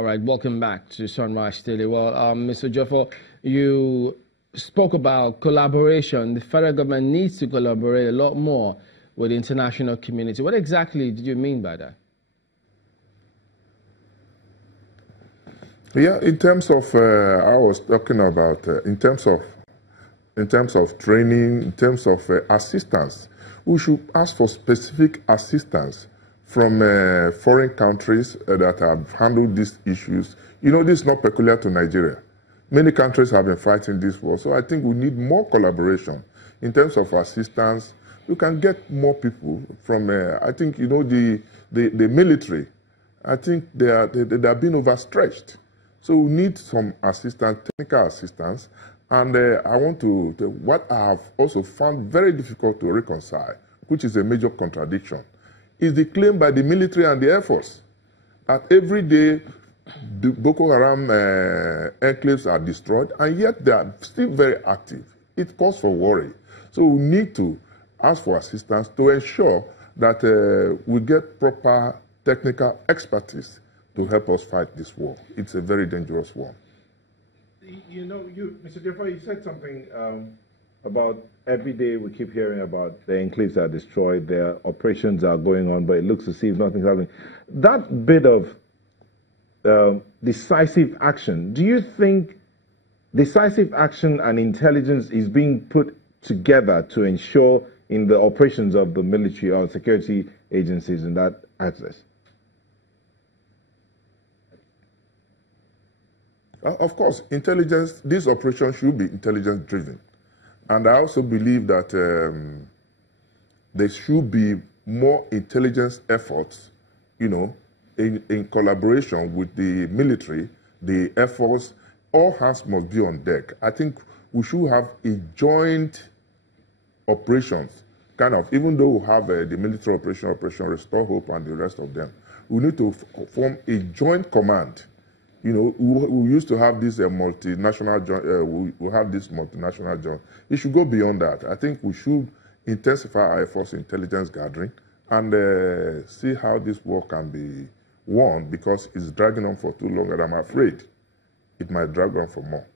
All right, welcome back to Sunrise Daily. Well, Mr. Jeffo, you spoke about collaboration. The federal government needs to collaborate a lot more with the international community. What exactly did you mean by that? Yeah, in terms of, I was talking about, in terms of training, in terms of assistance, we should ask for specific assistance from foreign countries that have handled these issues. You know, this is not peculiar to Nigeria. Many countries have been fighting this war, so I think we need more collaboration. In terms of assistance, we can get more people from, I think, you know, the military, I think they are being overstretched. So we need some assistance, technical assistance, and I want to, what I have also found very difficult to reconcile, which is a major contradiction, is the claim by the military and the Air Force that every day the Boko Haram enclaves are destroyed, and yet they are still very active. It calls for worry. So we need to ask for assistance to ensure that we get proper technical expertise to help us fight this war. It's a very dangerous war. You know, Mr. Jeffo, you said something about every day we keep hearing about the enclaves are destroyed, their operations are going on, but it looks as if nothing's happening. That bit of decisive action, do you think decisive action and intelligence is being put together to ensure in the operations of the military or security agencies in that access? Of course, intelligence, this operation should be intelligence-driven. And I also believe that there should be more intelligence efforts, you know, in collaboration with the military, the Air Force. All hands must be on deck. I think we should have a joint operations, kind of, even though we have the military Operation Restore Hope and the rest of them, we need to form a joint command. You know, we used to have this multinational joint, we have this multinational joint. It should go beyond that. I think we should intensify our efforts in intelligence gathering and see how this war can be won, because it's dragging on for too long, and I'm afraid it might drag on for more.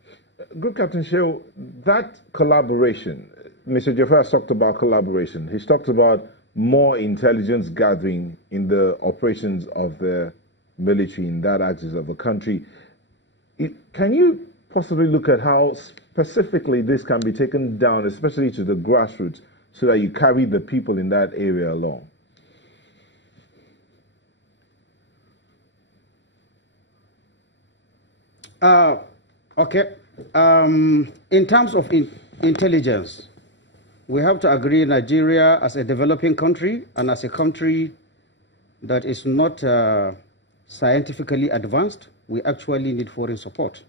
Good Captain Shehu, that collaboration, Mr. Jeffo has talked about collaboration. He's talked about more intelligence gathering in the operations of the military in that axis of the country. Can you possibly look at how specifically this can be taken down, especially to the grassroots, so that you carry the people in that area along? Okay. In terms of intelligence, we have to agree Nigeria as a developing country and as a country that is not scientifically advanced, we actually need foreign support.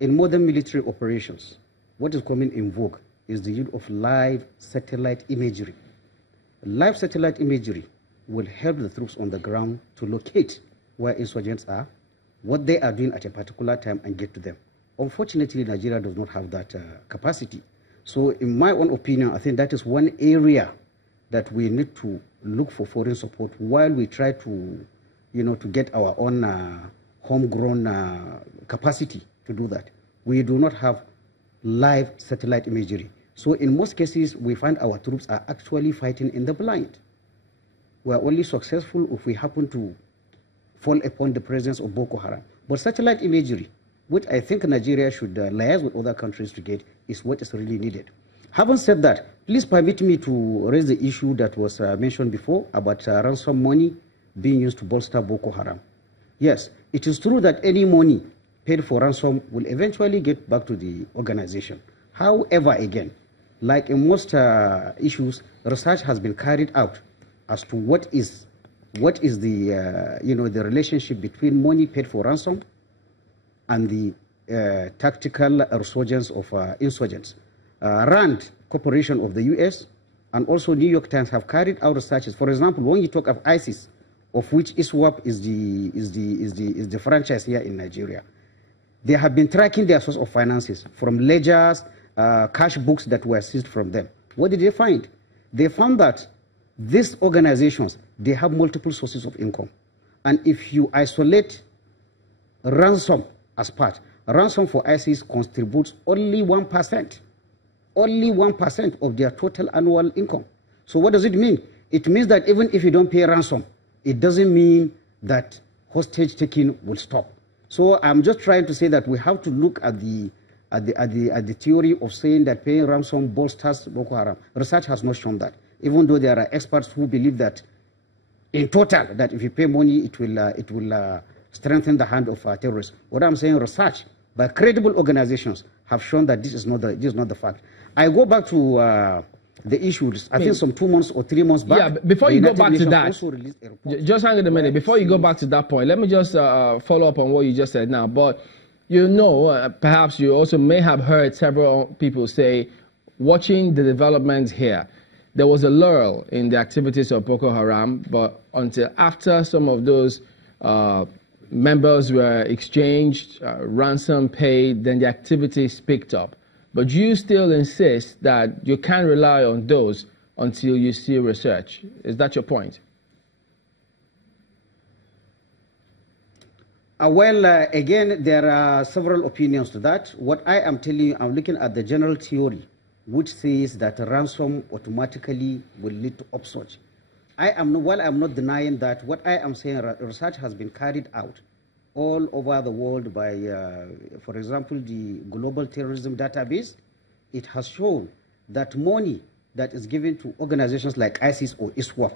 In modern military operations, what is coming in vogue is the use of live satellite imagery. Live satellite imagery will help the troops on the ground to locate where insurgents are, what they are doing at a particular time, and get to them. Unfortunately, Nigeria does not have that capacity. So in my own opinion, I think that is one area that we need to look for foreign support while we try to, you know, to get our own homegrown capacity to do that. We do not have live satellite imagery. So in most cases, we find our troops are actually fighting in the blind. We are only successful if we happen to fall upon the presence of Boko Haram. But satellite imagery, which I think Nigeria should liaise with other countries to get, is what is really needed. Having said that, please permit me to raise the issue that was mentioned before about ransom money being used to bolster Boko Haram. Yes, it is true that any money paid for ransom will eventually get back to the organization. However, again, like in most issues, research has been carried out as to what is the the relationship between money paid for ransom and the tactical resurgence of insurgents. RAND Corporation of the US and also New York Times have carried out researches. For example, when you talk of ISIS, of which ISWAP is the franchise here in Nigeria, they have been tracking their source of finances from ledgers, cash books that were seized from them. What did they find? They found that these organizations, they have multiple sources of income. And if you isolate ransom as part. Ransom for ISIS contributes only 1%. Only 1% of their total annual income. So what does it mean? It means that even if you don't pay ransom, it doesn't mean that hostage taking will stop. So I'm just trying to say that we have to look at the theory of saying that paying ransom bolsters Boko Haram. Research has not shown that. Even though there are experts who believe that in total, that if you pay money, it will strengthen the hand of terrorists. What I'm saying, research by credible organizations have shown that this is not the fact. I go back to the issues. I think some 2 months or 3 months back. Yeah, before you go back to that, just hang on a minute. Before you go back to that point, let me just follow up on what you just said now. But you know, perhaps you also may have heard several people say, watching the developments here, there was a lull in the activities of Boko Haram, but until after some of those members were exchanged, ransom paid, then the activities picked up. But you still insist that you can't rely on those until you see research. Is that your point? Again, there are several opinions to that. What I am telling you, I'm looking at the general theory, which says that ransom automatically will lead to upsurge. While I'm not denying that, what I am saying, research has been carried out all over the world by, for example, the Global Terrorism Database. It has shown that money that is given to organizations like ISIS or ISWAP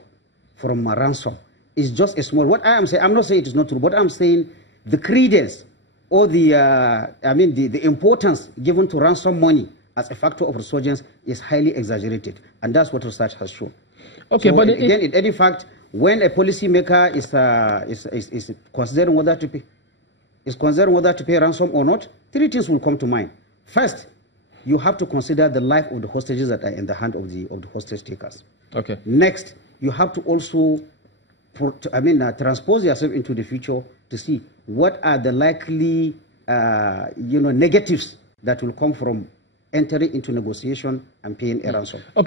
from ransom is just a small. What I am saying, I'm not saying it is not true, but I'm saying the credence or the importance given to ransom money as a factor of resurgence is highly exaggerated, and that's what research has shown. Okay, so but again, in any fact, when a policymaker is considering whether to pay ransom or not, 3 things will come to mind. First, you have to consider the life of the hostages that are in the hand of the hostage takers. Okay. Next, you have to also transpose yourself into the future to see what are the likely negatives that will come from entering into negotiation and paying a ransom. Okay.